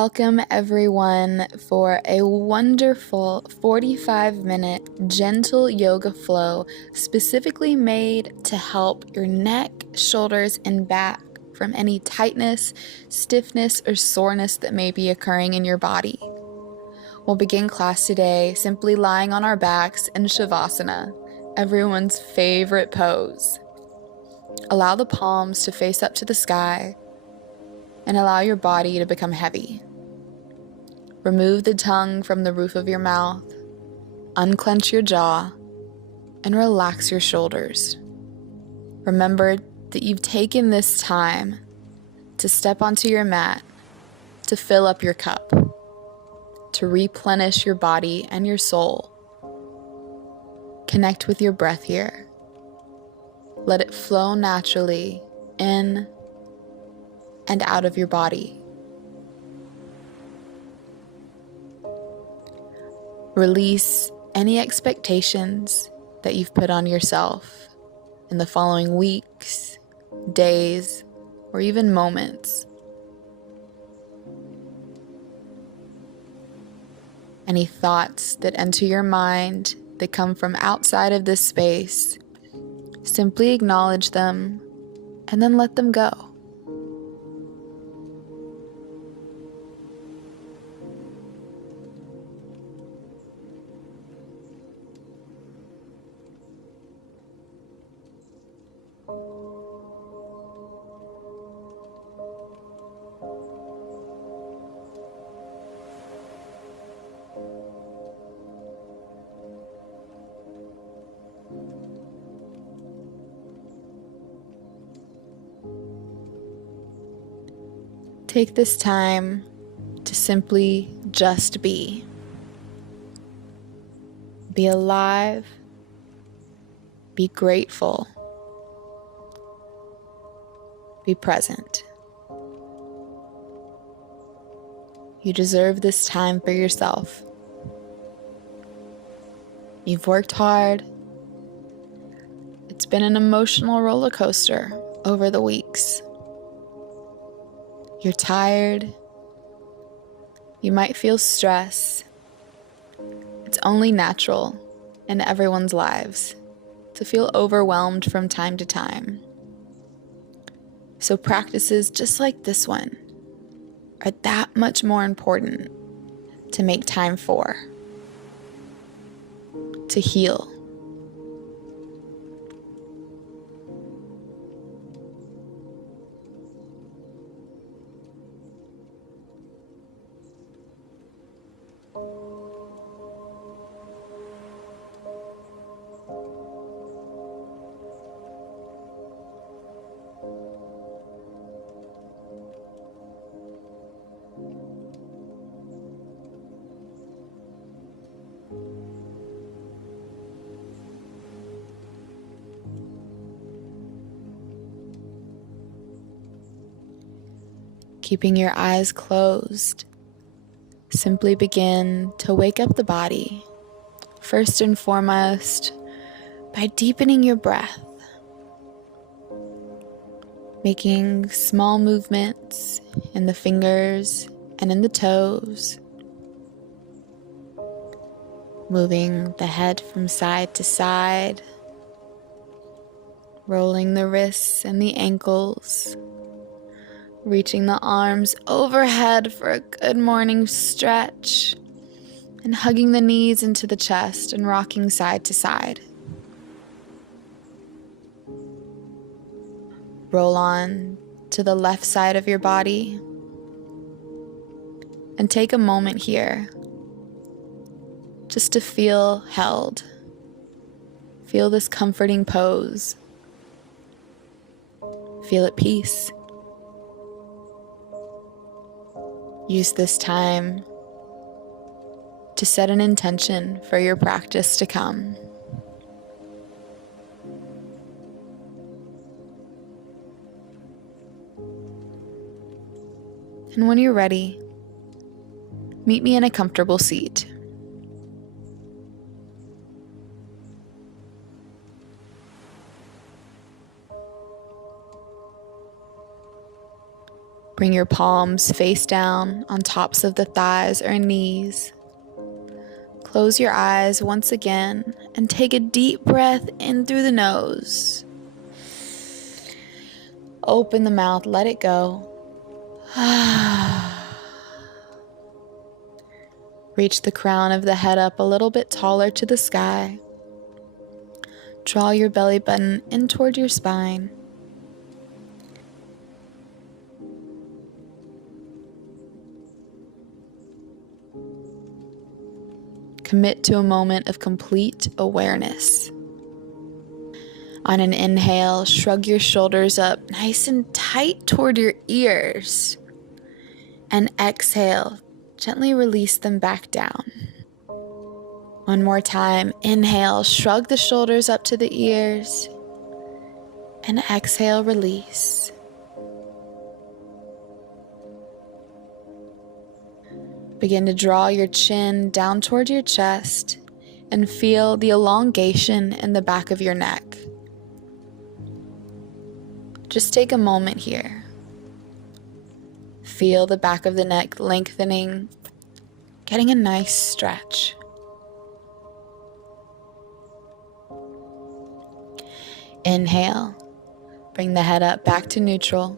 Welcome everyone for a wonderful 45-minute gentle yoga flow specifically made to help your neck, shoulders, and back from any tightness, stiffness, or soreness that may be occurring in your body. We'll begin class today simply lying on our backs in Shavasana, everyone's favorite pose. Allow the palms to face up to the sky and allow your body to become heavy. Remove the tongue from the roof of your mouth, unclench your jaw, and relax your shoulders. Remember that you've taken this time to step onto your mat, to fill up your cup, to replenish your body and your soul. Connect with your breath here. Let it flow naturally in and out of your body. Release any expectations that you've put on yourself in the following weeks, days, or even moments. Any thoughts that enter your mind that come from outside of this space, simply acknowledge them and then let them go. Take this time to simply just be. Be alive. Be grateful. Be present. You deserve this time for yourself. You've worked hard. It's been an emotional roller coaster over the weeks. You're tired. You might feel stress. It's only natural in everyone's lives to feel overwhelmed from time to time. So practices just like this one are that much more important to make time for, to heal. Keeping your eyes closed, simply begin to wake up the body, first and foremost, by deepening your breath, making small movements in the fingers and in the toes, moving the head from side to side, rolling the wrists and the ankles, reaching the arms overhead for a good morning stretch, and hugging the knees into the chest and rocking side to side. Roll on to the left side of your body and take a moment here just to feel held. Feel this comforting pose. Feel at peace. Use this time to set an intention for your practice to come. And when you're ready, meet me in a comfortable seat. Bring your palms face down on tops of the thighs or knees. Close your eyes once again and take a deep breath in through the nose. Open the mouth, let it go. Reach the crown of the head up a little bit taller to the sky. Draw your belly button in toward your spine. Commit to a moment of complete awareness. On an inhale, shrug your shoulders up nice and tight toward your ears. And exhale, gently release them back down. One more time, inhale, shrug the shoulders up to the ears. And exhale, release. Begin to draw your chin down toward your chest and feel the elongation in the back of your neck. Just take a moment here. Feel the back of the neck lengthening, getting a nice stretch. Inhale, bring the head up back to neutral.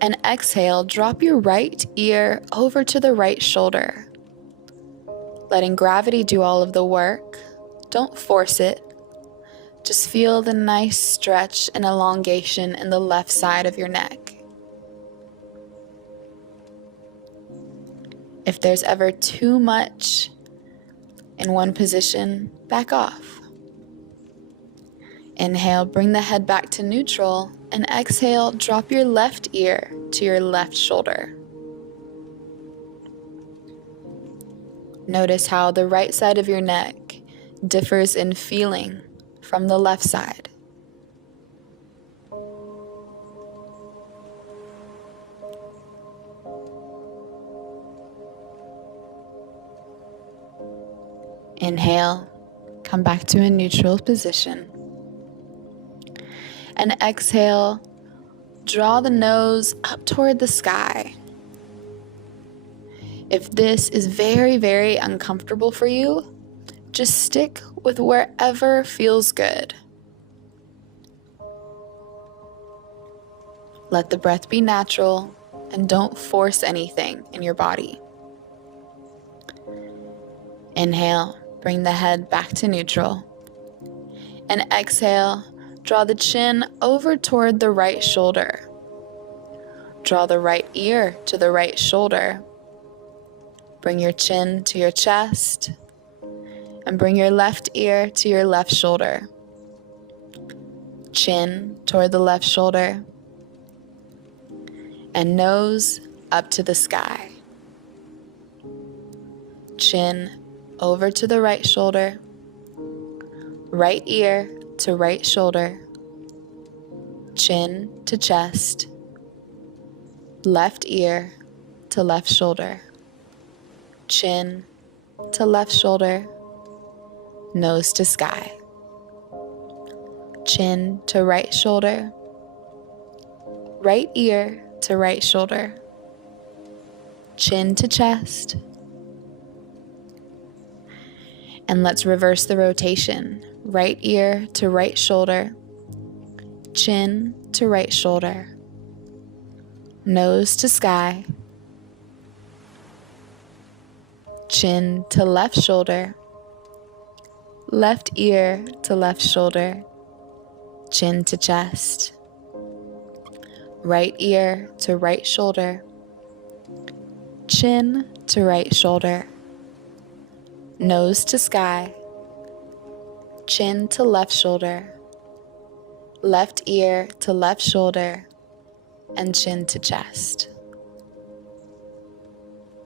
And exhale, drop your right ear over to the right shoulder. Letting gravity do all of the work. Don't force it. Just feel the nice stretch and elongation in the left side of your neck. If there's ever too much in one position, back off. Inhale, bring the head back to neutral, and exhale, drop your left ear to your left shoulder. Notice how the right side of your neck differs in feeling from the left side. Inhale, come back to a neutral position. And exhale, draw the nose up toward the sky. If this is very, very uncomfortable for you, just stick with wherever feels good. Let the breath be natural and don't force anything in your body. Inhale, bring the head back to neutral. And exhale, draw the chin over toward the right shoulder. Draw the right ear to the right shoulder. Bring your chin to your chest. And bring your left ear to your left shoulder. Chin toward the left shoulder. And nose up to the sky. Chin over to the right shoulder. Right ear to right shoulder, chin to chest, left ear to left shoulder, chin to left shoulder, nose to sky, chin to right shoulder, right ear to right shoulder, chin to chest. And let's reverse the rotation. Right ear to right shoulder, chin to right shoulder, nose to sky, chin to left shoulder, left ear to left shoulder, chin to chest, right ear to right shoulder, chin to right shoulder, nose to sky, chin to left shoulder, left ear to left shoulder, and chin to chest.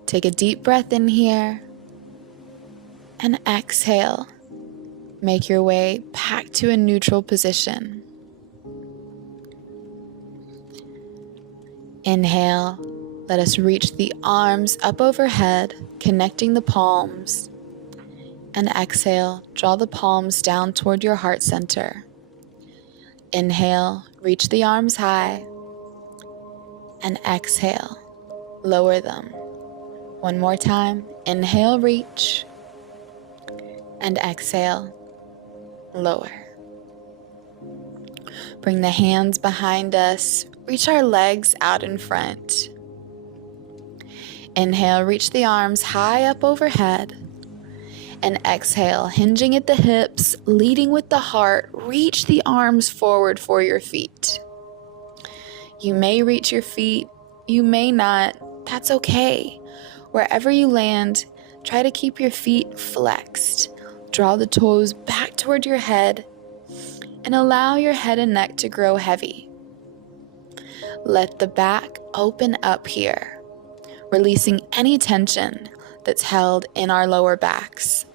Take a deep breath in here and exhale. Make your way back to a neutral position. Inhale, let us reach the arms up overhead, connecting the palms. And exhale, draw the palms down toward your heart center. Inhale, reach the arms high. and exhale, lower them. One more time, inhale, reach, and exhale, lower. Bring the hands behind us, reach our legs out in front. Inhale, reach the arms high up overhead. And exhale, hinging at the hips, leading with the heart, reach the arms forward for your feet. You may reach your feet, you may not, that's okay. Wherever you land, try to keep your feet flexed. Draw the toes back toward your head and allow your head and neck to grow heavy. Let the back open up here, releasing any tension that's held in our lower backs.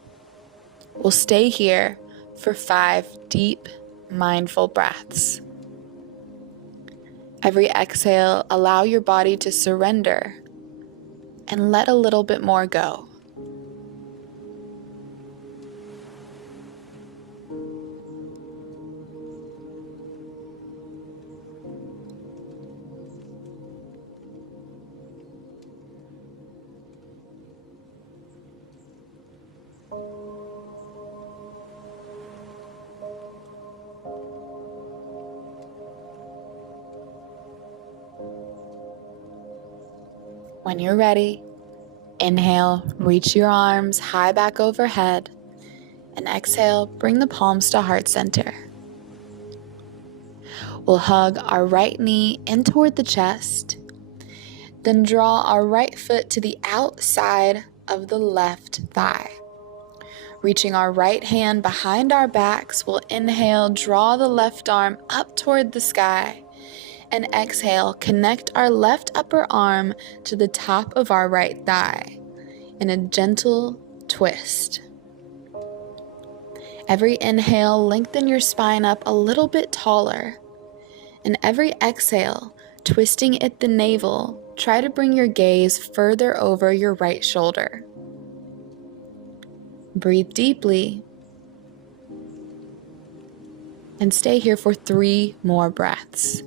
We'll stay here for 5 deep, mindful breaths. Every exhale, allow your body to surrender and let a little bit more go. When you're ready, inhale, reach your arms high back overhead, and exhale, bring the palms to heart center. We'll hug our right knee in toward the chest, then draw our right foot to the outside of the left thigh. Reaching our right hand behind our backs, we'll inhale, draw the left arm up toward the sky, and exhale, connect our left upper arm to the top of our right thigh in a gentle twist. Every inhale, lengthen your spine up a little bit taller. And every exhale, twisting at the navel, try to bring your gaze further over your right shoulder. Breathe deeply and stay here for 3 more breaths.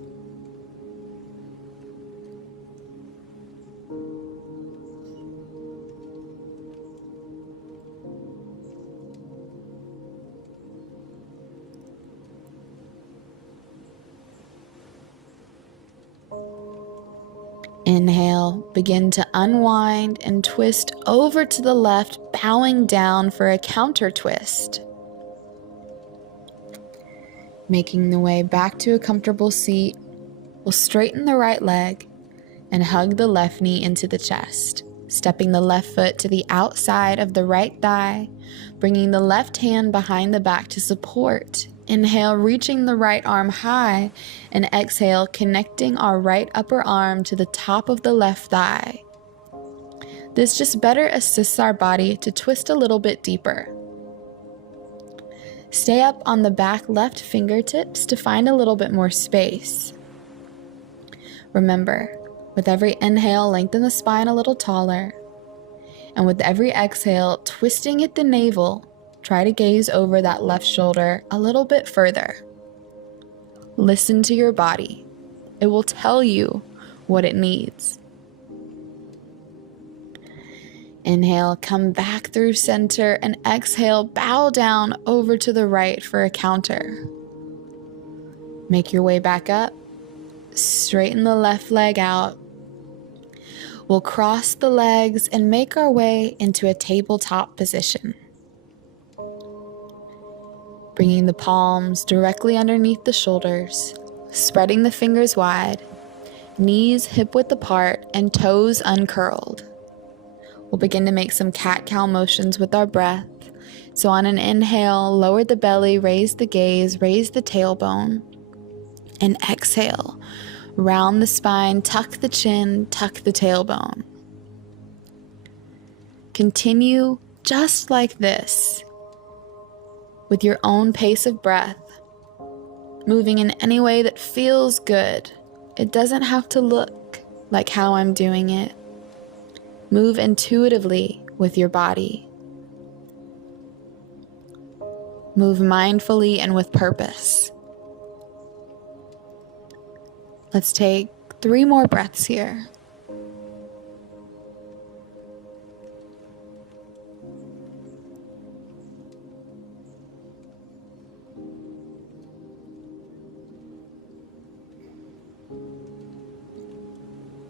Inhale, begin to unwind and twist over to the left, bowing down for a counter twist. Making the way back to a comfortable seat, we'll straighten the right leg and hug the left knee into the chest, stepping the left foot to the outside of the right thigh, bringing the left hand behind the back to support. Inhale, reaching the right arm high, and exhale, connecting our right upper arm to the top of the left thigh. This just better assists our body to twist a little bit deeper. Stay up on the back left fingertips to find a little bit more space. Remember, with every inhale, lengthen the spine a little taller, and with every exhale, twisting at the navel, try to gaze over that left shoulder a little bit further. Listen to your body. It will tell you what it needs. Inhale, come back through center, and exhale, bow down over to the right for a counter. Make your way back up. Straighten the left leg out. We'll cross the legs and make our way into a tabletop position. Bringing the palms directly underneath the shoulders, spreading the fingers wide, knees hip-width apart, and toes uncurled. We'll begin to make some cat-cow motions with our breath. So on an inhale, lower the belly, raise the gaze, raise the tailbone. And exhale, round the spine, tuck the chin, tuck the tailbone. Continue just like this, with your own pace of breath, moving in any way that feels good. It doesn't have to look like how I'm doing it. Move intuitively with your body. Move mindfully and with purpose. Let's take 3 more breaths here.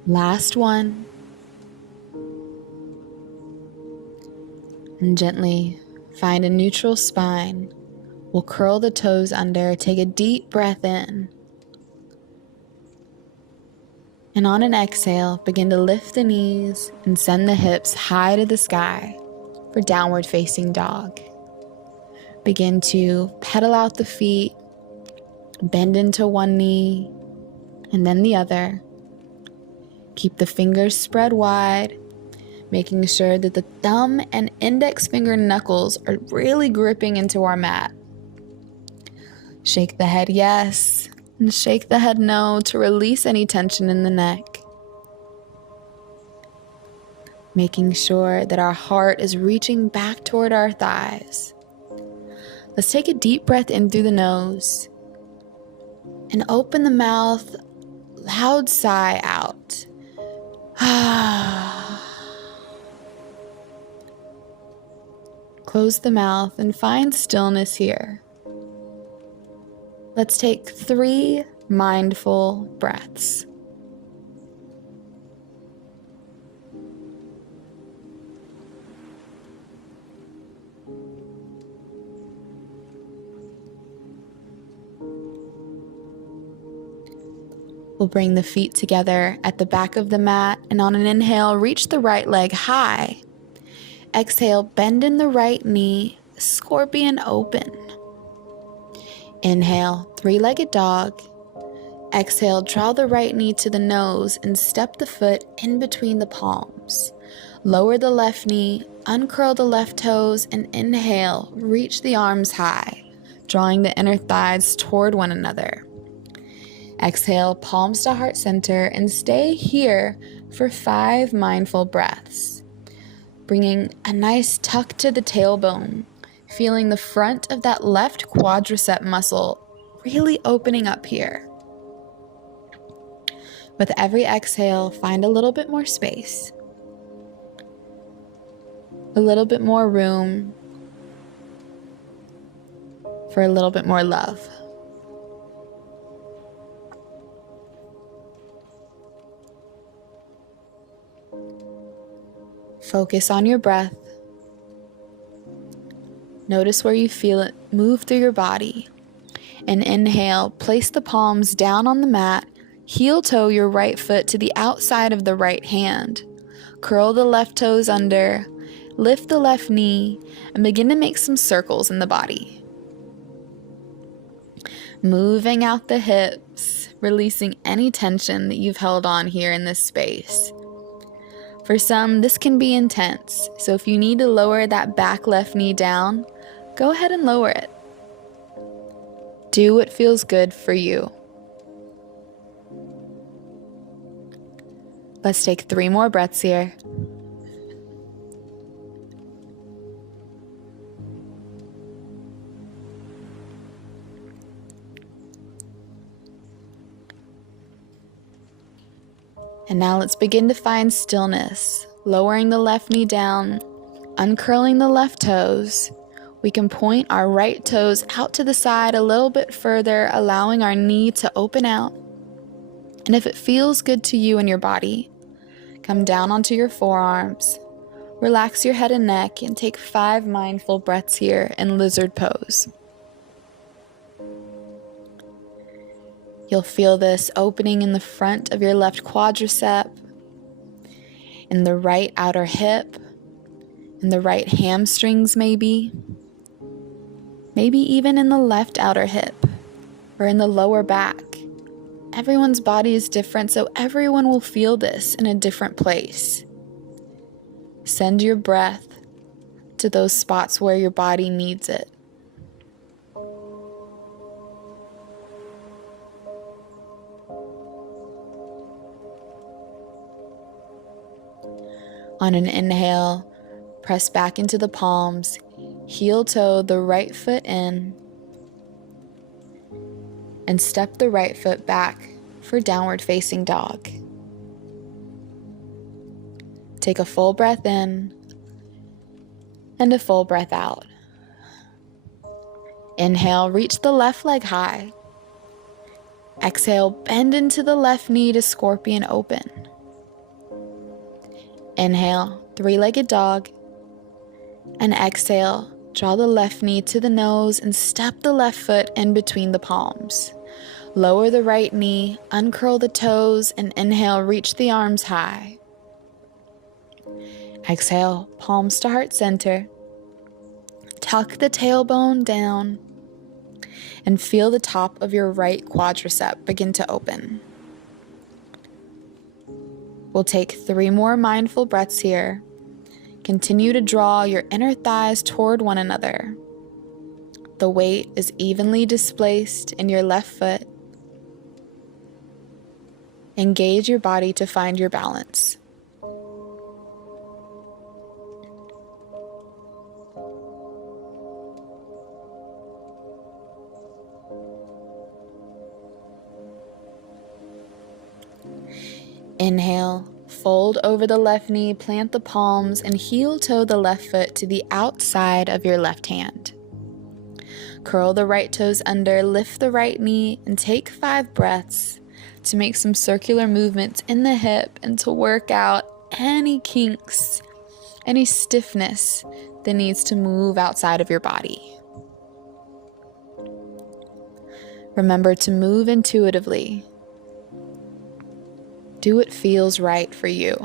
Last one. And gently find a neutral spine. We'll curl the toes under, take a deep breath in. And on an exhale, begin to lift the knees and send the hips high to the sky for downward facing dog. Begin to pedal out the feet, bend into one knee and then the other. Keep the fingers spread wide, making sure that the thumb and index finger knuckles are really gripping into our mat. Shake the head yes, and shake the head no to release any tension in the neck. Making sure that our heart is reaching back toward our thighs. Let's take a deep breath in through the nose and open the mouth, loud sigh out. Close the mouth and find stillness here. Let's take 3 mindful breaths. We'll bring the feet together at the back of the mat, and on an inhale, reach the right leg high. Exhale, bend in the right knee, scorpion open. Inhale, 3-legged dog. Exhale, draw the right knee to the nose and step the foot in between the palms. Lower the left knee, uncurl the left toes, and inhale, reach the arms high, drawing the inner thighs toward one another. Exhale, palms to heart center, and stay here for 5 mindful breaths. Bringing a nice tuck to the tailbone, feeling the front of that left quadricep muscle really opening up here. With every exhale, find a little bit more space, a little bit more room for a little bit more love. Focus on your breath. Notice where you feel it move through your body. And inhale, place the palms down on the mat, heel toe your right foot to the outside of the right hand. Curl the left toes under, lift the left knee, and begin to make some circles in the body. Moving out the hips, releasing any tension that you've held on here in this space. For some, this can be intense, so if you need to lower that back left knee down, go ahead and lower it. Do what feels good for you. Let's take 3 more breaths here. And now let's begin to find stillness, lowering the left knee down, uncurling the left toes. We can point our right toes out to the side a little bit further, allowing our knee to open out. And if it feels good to you and your body, come down onto your forearms, relax your head and neck, and take 5 mindful breaths here in lizard pose. You'll feel this opening in the front of your left quadricep, in the right outer hip, in the right hamstrings maybe even in the left outer hip, or in the lower back. Everyone's body is different, so everyone will feel this in a different place. Send your breath to those spots where your body needs it. On an inhale, press back into the palms, heel toe the right foot in, and step the right foot back for downward facing dog. Take a full breath in and a full breath out. Inhale, reach the left leg high. Exhale, bend into the left knee to scorpion open. Inhale, three-legged dog. And exhale, draw the left knee to the nose and step the left foot in between the palms. Lower the right knee, uncurl the toes, and inhale, reach the arms high. Exhale, palms to heart center. Tuck the tailbone down and feel the top of your right quadricep begin to open. We'll take 3 more mindful breaths here. Continue to draw your inner thighs toward one another. The weight is evenly displaced in your left foot. Engage your body to find your balance. Inhale, fold over the left knee, plant the palms, and heel toe the left foot to the outside of your left hand. Curl the right toes under, lift the right knee, and take 5 breaths to make some circular movements in the hip and to work out any kinks, any stiffness that needs to move outside of your body. Remember to move intuitively. Do what feels right for you.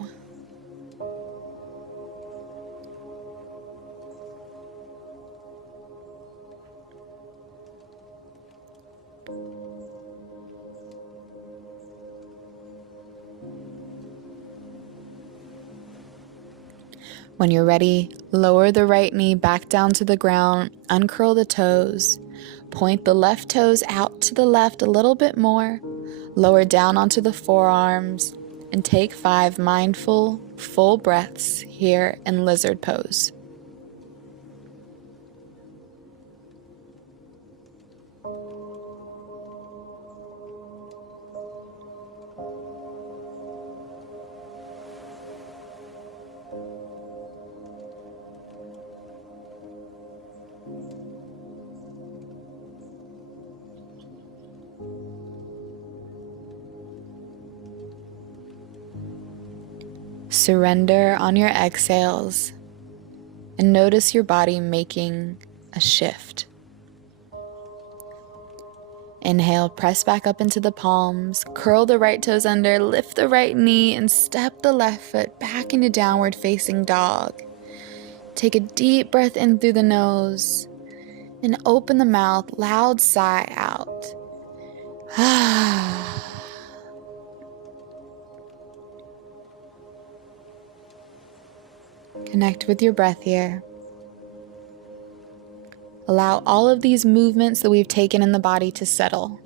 When you're ready, lower the right knee back down to the ground, uncurl the toes, point the left toes out to the left a little bit more, lower down onto the forearms, and take 5 mindful, full breaths here in lizard pose. Surrender on your exhales and notice your body making a shift. Inhale, press back up into the palms, curl the right toes under, lift the right knee, and step the left foot back into downward facing dog. Take a deep breath in through the nose and open the mouth, loud sigh out. Connect with your breath here. Allow all of these movements that we've taken in the body to settle.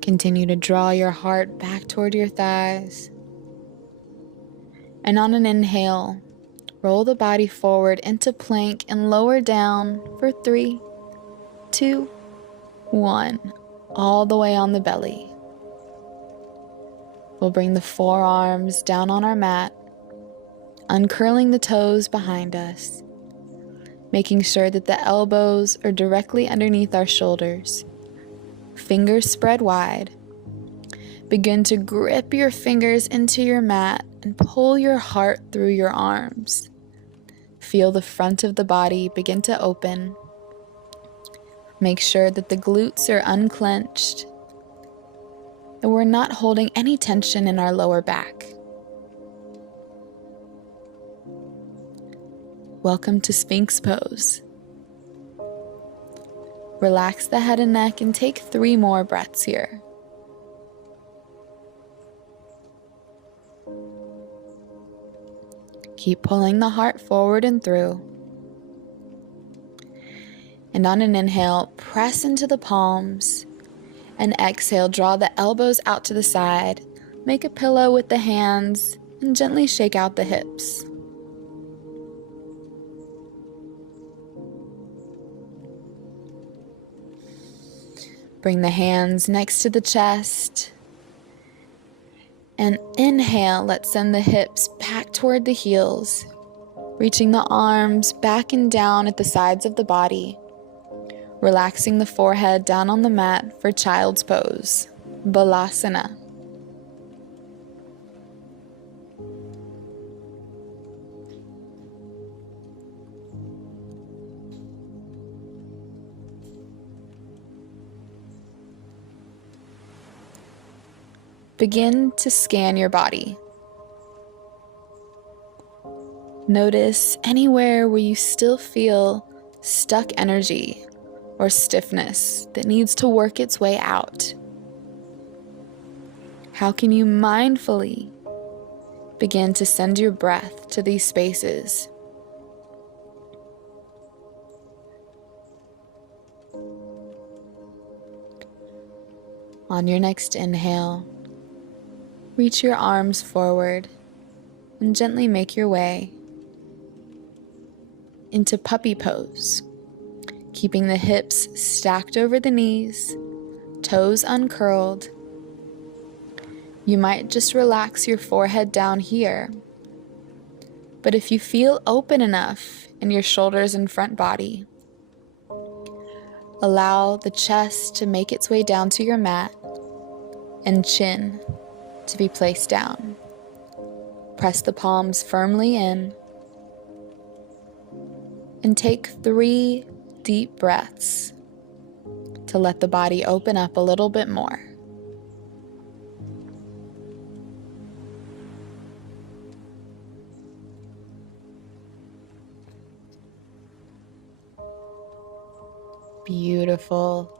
Continue to draw your heart back toward your thighs. And on an inhale, roll the body forward into plank and lower down for 3, 2, 1, all the way on the belly. We'll bring the forearms down on our mat, uncurling the toes behind us, making sure that the elbows are directly underneath our shoulders. Fingers spread wide. Begin to grip your fingers into your mat and pull your heart through your arms. Feel the front of the body begin to open. Make sure that the glutes are unclenched and we're not holding any tension in our lower back. Welcome to Sphinx pose. Relax the head and neck and take 3 more breaths here. Keep pulling the heart forward and through. And on an inhale, press into the palms. And exhale, draw the elbows out to the side. Make a pillow with the hands and gently shake out the hips. Bring the hands next to the chest. And inhale, let's send the hips back toward the heels, reaching the arms back and down at the sides of the body, relaxing the forehead down on the mat for child's pose, Balasana. Begin to scan your body. Notice anywhere where you still feel stuck energy or stiffness that needs to work its way out. How can you mindfully begin to send your breath to these spaces? On your next inhale, reach your arms forward and gently make your way into puppy pose, keeping the hips stacked over the knees, toes uncurled. You might just relax your forehead down here, but if you feel open enough in your shoulders and front body, allow the chest to make its way down to your mat and chin to be placed down. Press the palms firmly in and take 3 deep breaths to let the body open up a little bit more. Beautiful.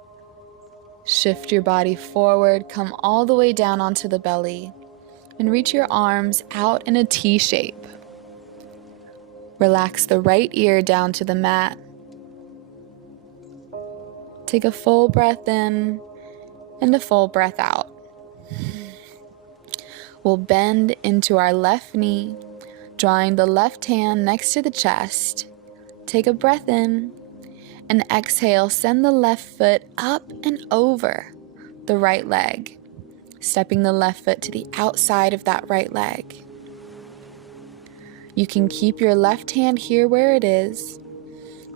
Shift your body forward, come all the way down onto the belly, and reach your arms out in a T shape. Relax the right ear down to the mat. Take a full breath in and a full breath out. We'll bend into our left knee, drawing the left hand next to the chest. Take a breath in and exhale, send the left foot up and over the right leg, stepping the left foot to the outside of that right leg. You can keep your left hand here where it is,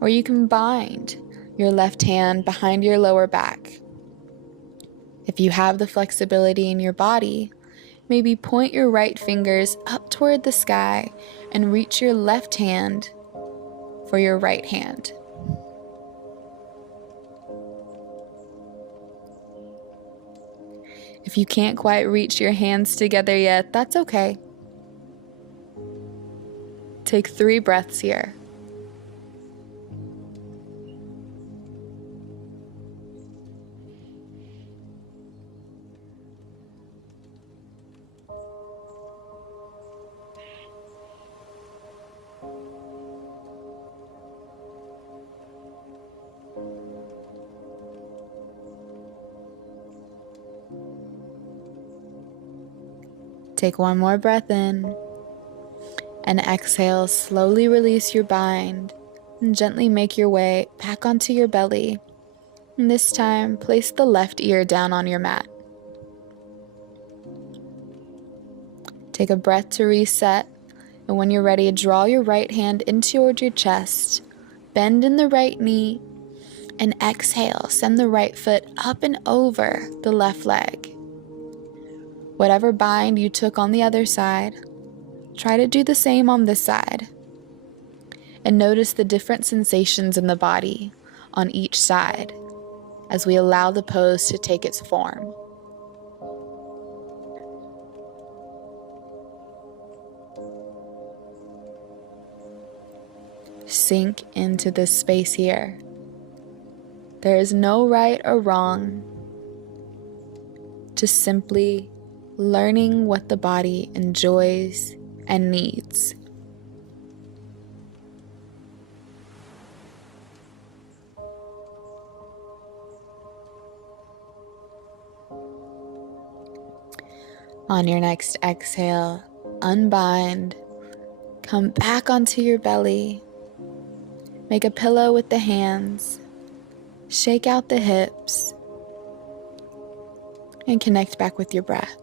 or you can bind your left hand behind your lower back. If you have the flexibility in your body, maybe point your right fingers up toward the sky and reach your left hand for your right hand. If you can't quite reach your hands together yet, that's okay. Take 3 breaths here. Take 1 more breath in, and exhale, slowly release your bind, and gently make your way back onto your belly. And this time, place the left ear down on your mat. Take a breath to reset, and when you're ready, draw your right hand in toward your chest, bend in the right knee, and exhale, send the right foot up and over the left leg. Whatever bind you took on the other side, try to do the same on this side. And notice the different sensations in the body on each side as we allow the pose to take its form. Sink into this space here. There is no right or wrong, just simply learning what the body enjoys and needs. On your next exhale, unbind, come back onto your belly, make a pillow with the hands, shake out the hips, and connect back with your breath.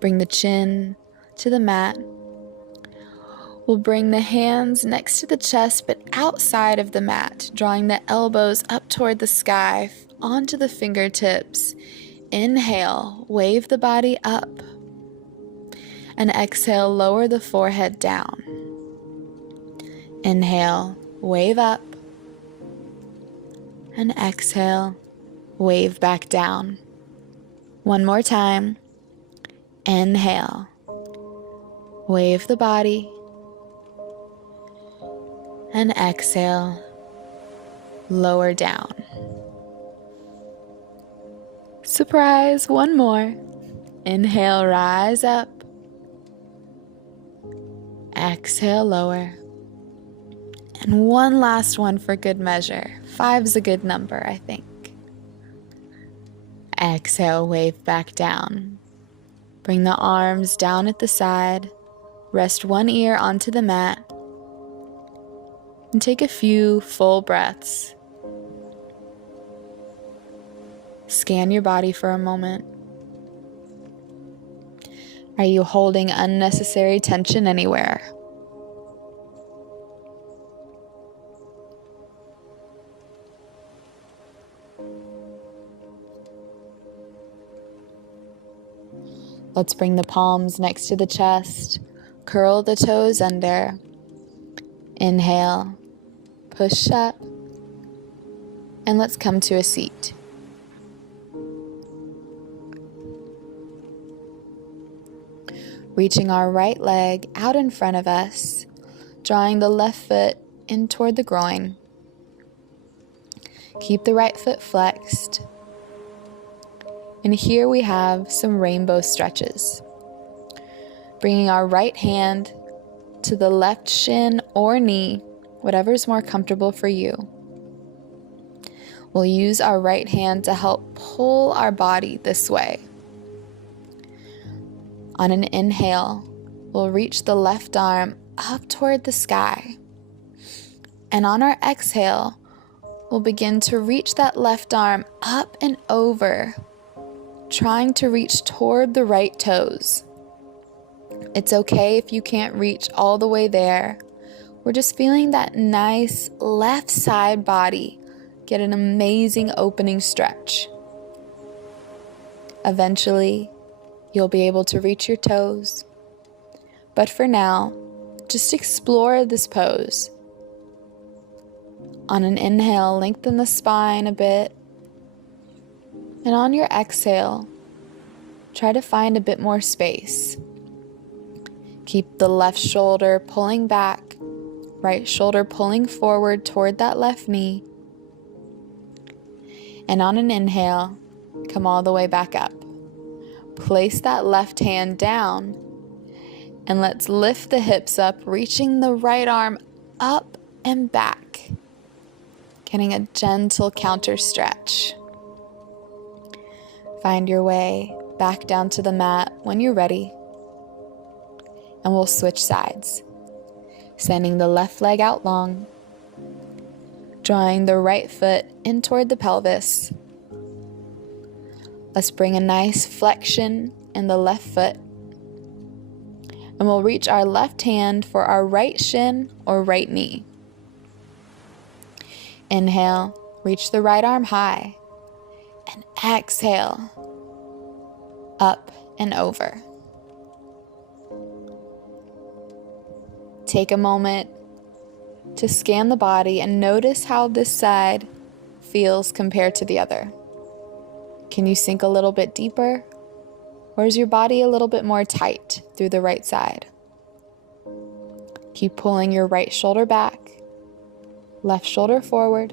Bring the chin to the mat. We'll bring the hands next to the chest but outside of the mat, drawing the elbows up toward the sky, onto the fingertips. Inhale, wave the body up. And exhale, lower the forehead down. Inhale, wave up. And exhale, wave back down. One more time. Inhale, wave the body. And exhale, lower down. Surprise, one more. Inhale, rise up. Exhale, lower. And one last one for good measure. 5's a good number, I think. Exhale, wave back down. Bring the arms down at the side. Rest one ear onto the mat. And take a few full breaths. Scan your body for a moment. Are you holding unnecessary tension anywhere? Let's bring the palms next to the chest. Curl the toes under. Inhale, push up, and let's come to a seat. Reaching our right leg out in front of us, drawing the left foot in toward the groin. Keep the right foot flexed. And here we have some rainbow stretches. Bringing our right hand to the left shin or knee, whatever's more comfortable for you. We'll use our right hand to help pull our body this way. On an inhale, we'll reach the left arm up toward the sky. And on our exhale, we'll begin to reach that left arm up and over, trying to reach toward the right toes. It's okay if you can't reach all the way there. We're just feeling that nice left side body get an amazing opening stretch. Eventually, you'll be able to reach your toes. But for now, just explore this pose. On an inhale, lengthen the spine a bit. And on your exhale, try to find a bit more space. Keep the left shoulder pulling back, right shoulder pulling forward toward that left knee. And on an inhale, come all the way back up. Place that left hand down, and let's lift the hips up, reaching the right arm up and back, getting a gentle counter stretch. Find your way back down to the mat when you're ready. And we'll switch sides, sending the left leg out long, drawing the right foot in toward the pelvis. Let's bring a nice flexion in the left foot. And we'll reach our left hand for our right shin or right knee. Inhale, reach the right arm high. And exhale, up and over. Take a moment to scan the body and notice how this side feels compared to the other. Can you sink a little bit deeper? Or is your body a little bit more tight through the right side? Keep pulling your right shoulder back, left shoulder forward.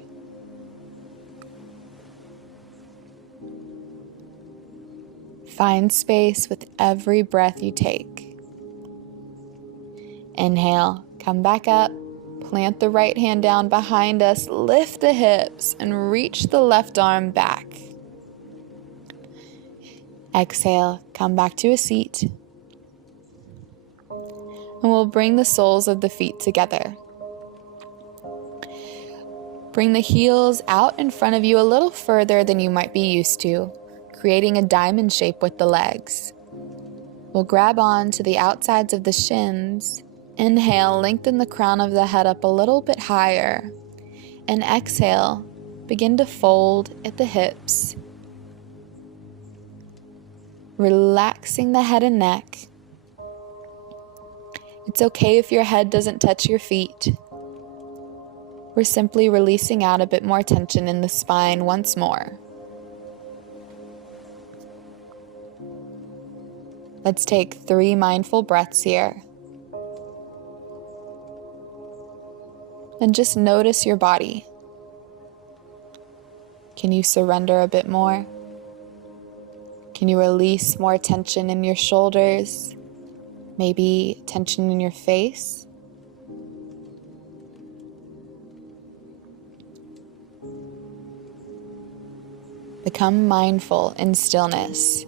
Find space with every breath you take. Inhale, come back up, plant the right hand down behind us, lift the hips, and reach the left arm back. Exhale, come back to a seat. And we'll bring the soles of the feet together. Bring the heels out in front of you a little further than you might be used to, creating a diamond shape with the legs. We'll grab on to the outsides of the shins. Inhale, lengthen the crown of the head up a little bit higher. And exhale, begin to fold at the hips, relaxing the head and neck. It's okay if your head doesn't touch your feet. We're simply releasing out a bit more tension in the spine once more. Let's take 3 mindful breaths here. And just notice your body. Can you surrender a bit more? Can you release more tension in your shoulders? Maybe tension in your face? Become mindful in stillness.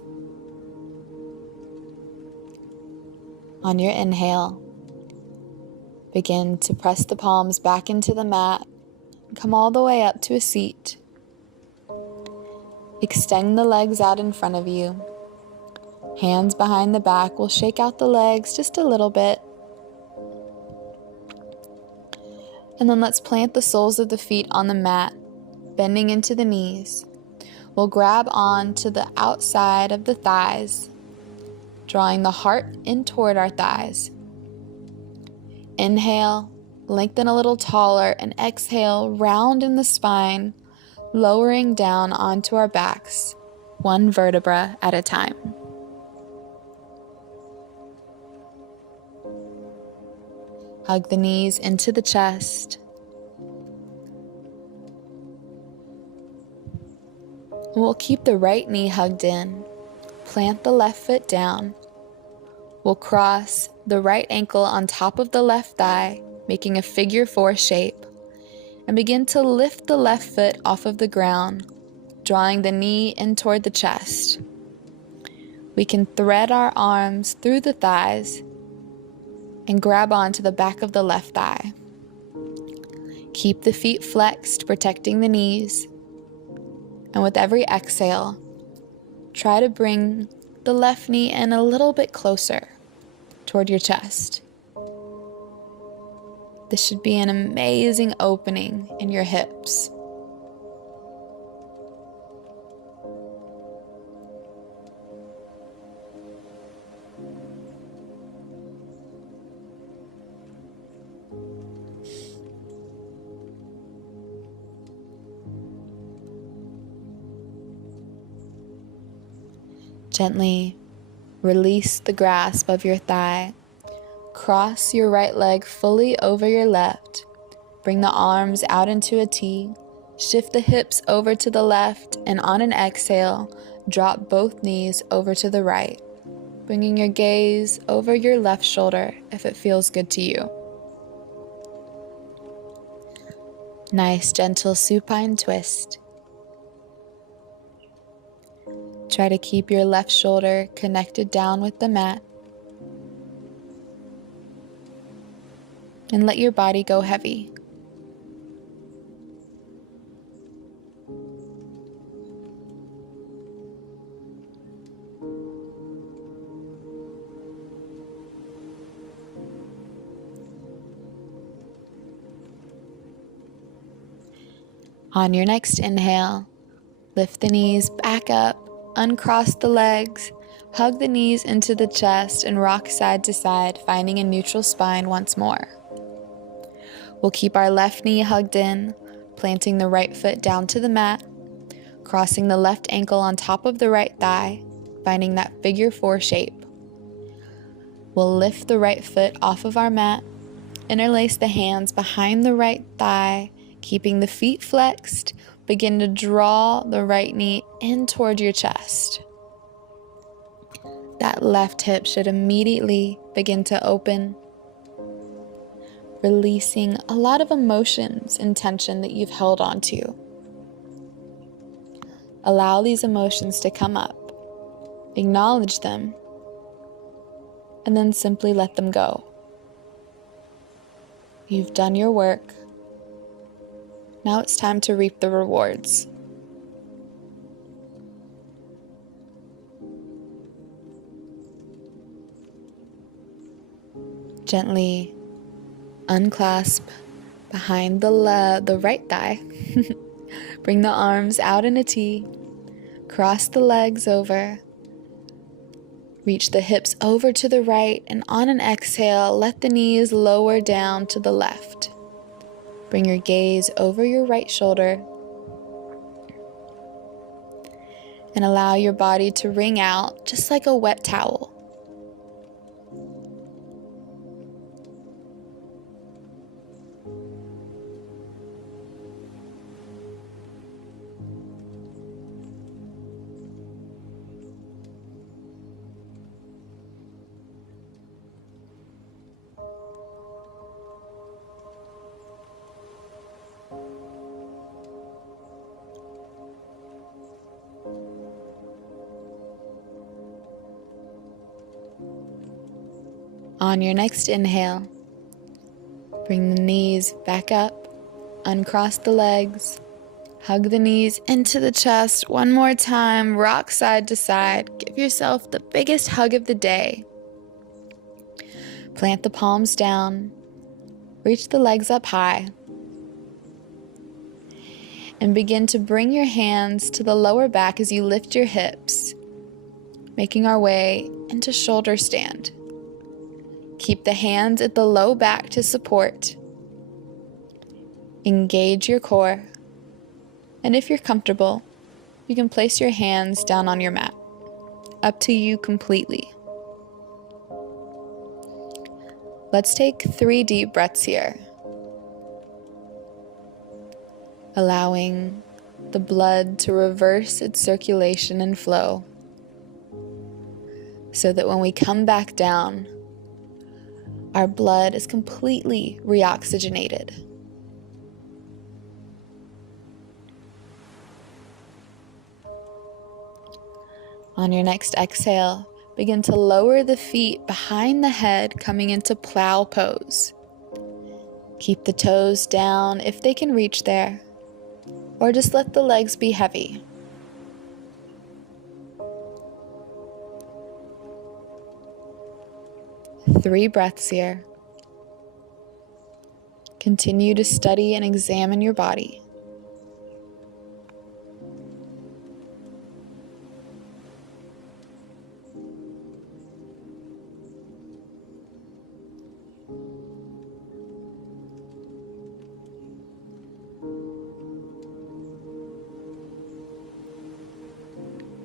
On your inhale, begin to press the palms back into the mat. Come all the way up to a seat. Extend the legs out in front of you. Hands behind the back. We'll shake out the legs just a little bit. And then let's plant the soles of the feet on the mat, bending into the knees. We'll grab on to the outside of the thighs, drawing the heart in toward our thighs. Inhale, lengthen a little taller, and exhale, round in the spine, lowering down onto our backs, 1 vertebra at a time. Hug the knees into the chest. We'll keep the right knee hugged in. Plant the left foot down. We'll cross the right ankle on top of the left thigh, making a figure 4 shape, and begin to lift the left foot off of the ground, drawing the knee in toward the chest. We can thread our arms through the thighs and grab onto the back of the left thigh. Keep the feet flexed, protecting the knees. And with every exhale, try to bring the left knee in a little bit closer toward your chest. This should be an amazing opening in your hips. Gently release the grasp of your thigh. Cross your right leg fully over your left. Bring the arms out into a T. Shift the hips over to the left, and on an exhale, drop both knees over to the right, bringing your gaze over your left shoulder if it feels good to you. Nice, gentle supine twist. Try to keep your left shoulder connected down with the mat. And let your body go heavy. On your next inhale, lift the knees back up, uncross the legs, hug the knees into the chest, and rock side to side, finding a neutral spine once more. We'll keep our left knee hugged in, planting the right foot down to the mat, crossing the left ankle on top of the right thigh, finding that figure 4 shape. We'll lift the right foot off of our mat, interlace the hands behind the right thigh, keeping the feet flexed. Begin to draw the right knee in toward your chest. That left hip should immediately begin to open, releasing a lot of emotions and tension that you've held onto. Allow these emotions to come up, acknowledge them, and then simply let them go. You've done your work. Now it's time to reap the rewards. Gently unclasp behind the right thigh. Bring the arms out in a T. Cross the legs over. Reach the hips over to the right, and on an exhale, let the knees lower down to the left. Bring your gaze over your right shoulder and allow your body to wring out just like a wet towel. On your next inhale, bring the knees back up, uncross the legs, hug the knees into the chest one more time, rock side to side. Give yourself the biggest hug of the day. Plant the palms down, reach the legs up high, and begin to bring your hands to the lower back as you lift your hips, making our way into shoulder stand. Keep the hands at the low back to support. Engage your core. And if you're comfortable, you can place your hands down on your mat. Up to you completely. Let's take 3 deep breaths here. Allowing the blood to reverse its circulation and flow, so that when we come back down, our blood is completely reoxygenated. On your next exhale, begin to lower the feet behind the head, coming into plow pose. Keep the toes down if they can reach there, or just let the legs be heavy. Three breaths here. Continue to study and examine your body.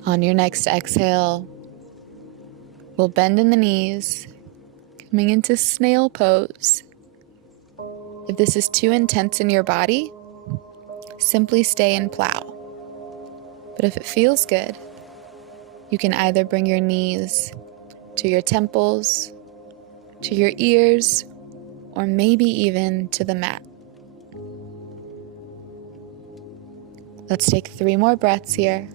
On your next exhale, we'll bend in the knees, coming into snail pose. If this is too intense in your body, simply stay in plow. But if it feels good, you can either bring your knees to your temples, to your ears, or maybe even to the mat. Let's take 3 more breaths here.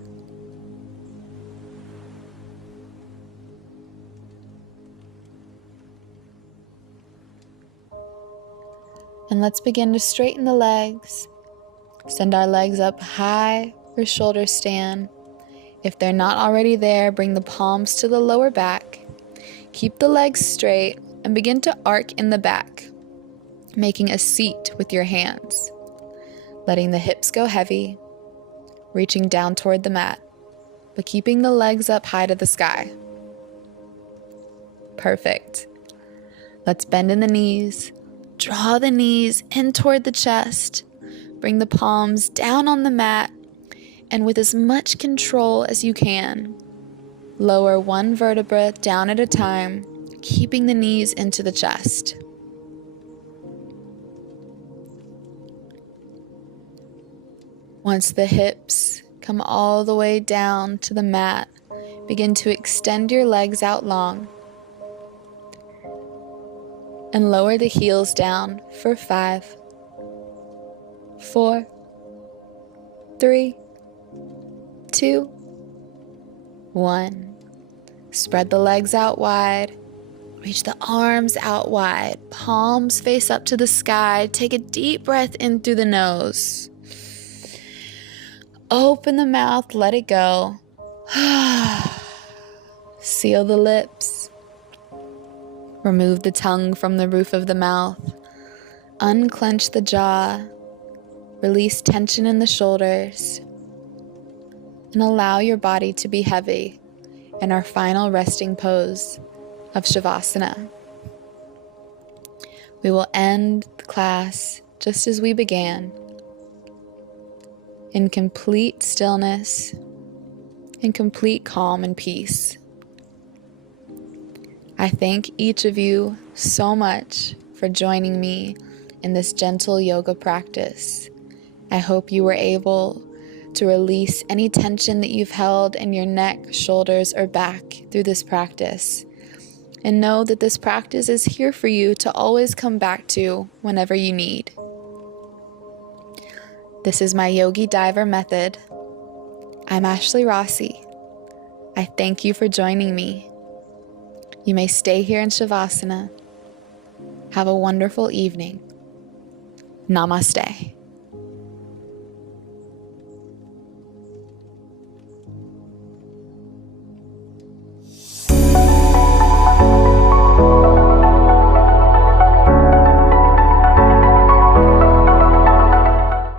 And let's begin to straighten the legs. Send our legs up high for shoulder stand. If they're not already there, bring the palms to the lower back. Keep the legs straight and begin to arc in the back, making a seat with your hands. Letting the hips go heavy, reaching down toward the mat, but keeping the legs up high to the sky. Perfect. Let's bend in the knees. Draw the knees in toward the chest. Bring the palms down on the mat, and with as much control as you can, lower one vertebra down at a time, keeping the knees into the chest. Once the hips come all the way down to the mat, begin to extend your legs out long. And lower the heels down for 5, 4, 3, 2, 1. Spread the legs out wide. Reach the arms out wide, palms face up to the sky. Take a deep breath in through the nose. Open the mouth, let it go. Seal the lips. Remove the tongue from the roof of the mouth. Unclench the jaw. Release tension in the shoulders. And allow your body to be heavy in our final resting pose of Shavasana. We will end the class just as we began, in complete stillness, in complete calm and peace. I thank each of you so much for joining me in this gentle yoga practice. I hope you were able to release any tension that you've held in your neck, shoulders, or back through this practice. And know that this practice is here for you to always come back to whenever you need. This is my Yogi Diver method. I'm Ashley Rossi. I thank you for joining me. You may stay here in Shavasana. Have a wonderful evening. Namaste.